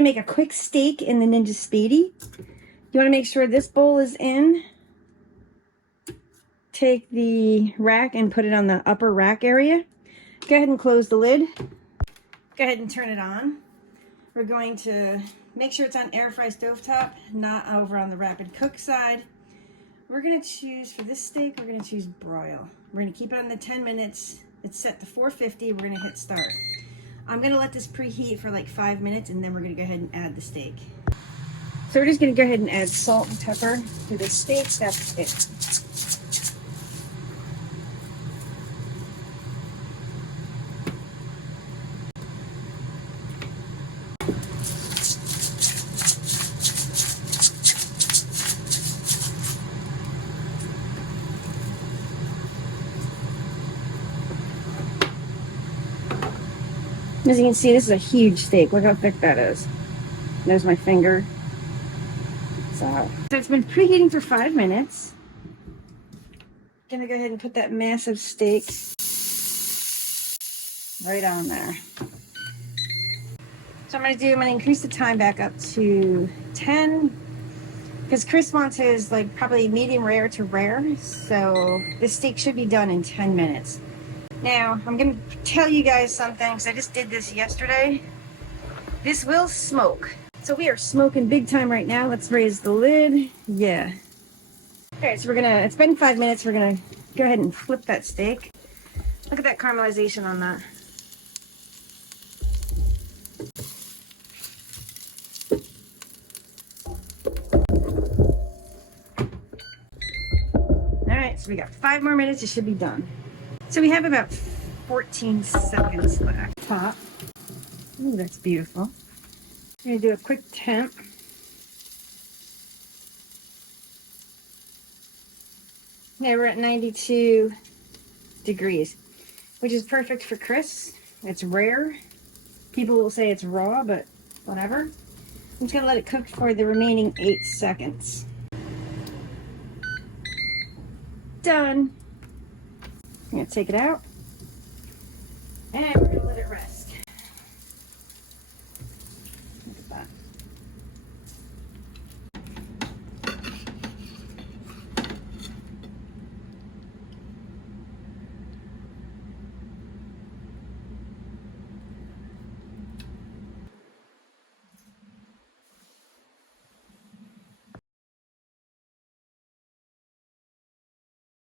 gonna make a quick steak in the Ninja SPEEDI. You wanna make sure this bowl is in. Take the rack and put it on the upper rack area. Go ahead and close the lid. Go ahead and turn it on. We're going to make sure it's on air fry stovetop, not over on the rapid cook side. We're gonna choose, for this steak, we're gonna choose broil. We're gonna keep it on the 10 minutes. It's set to 450, we're gonna hit start. I'm gonna let this preheat for like 5 minutes and then we're gonna go ahead and add the steak. So we're just gonna go ahead and add salt and pepper to the steak, that's it. As you can see, this is a huge steak. Look how thick that is. There's my finger. So it's been preheating for 5 minutes. Gonna go ahead and put that massive steak right on there. So I'm gonna increase the time back up to 10 because Chris wants his like probably medium rare to rare. So this steak should be done in 10 minutes. Now, I'm going to tell you guys something, because I just did this yesterday. This will smoke. So we are smoking big time right now. Let's raise the lid. Yeah. Okay, so it's been 5 minutes. We're going to go ahead and flip that steak. Look at that caramelization on that. All right, so we got 5 more minutes. It should be done. So we have about 14 seconds left. Pop. Ooh, that's beautiful. I'm gonna do a quick temp. Yeah, we're at 92 degrees, which is perfect for Chris. It's rare. People will say it's raw, but whatever. I'm just gonna let it cook for the remaining 8 seconds. Done. I'm gonna take it out and we're gonna let it rest.